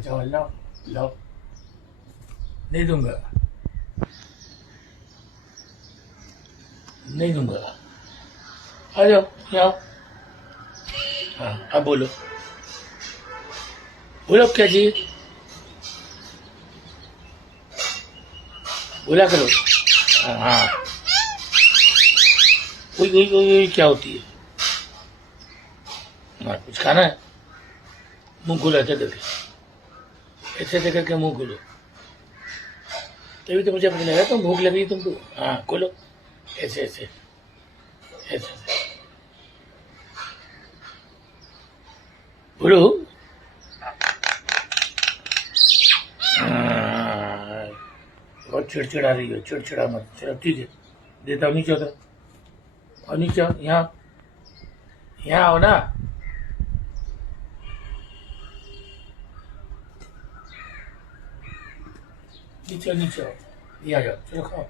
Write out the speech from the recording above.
बचाओ, लाओ लाओ, नहीं दूंगा, नहीं दूंगा, आ जाओ, यहाँ आओ। हाँ अब बोलो, बोलो क्या चाहिए, बोला करो। हाँ वही क्या होती है। हाँ कुछ खाना है, मुंह खोला था देखे, ऐसे ऐसे करके मुंह खोलो, तभी तो मुझे पता लगा तुम भूख लगी तुमको। हाँ खोलो, ऐसे ऐसे ऐसे ऐसे बोलो। हाँ, बहुत चिड़चिड़ा रही हो, चिड़चिड़ा मत, चलो ठीक है, देता हूँ, नीचे उतर, और नीचे आओ, यहाँ यहाँ आओ ना, नीचे नीचे आओ, ये आ जाओ, चलो खाओ।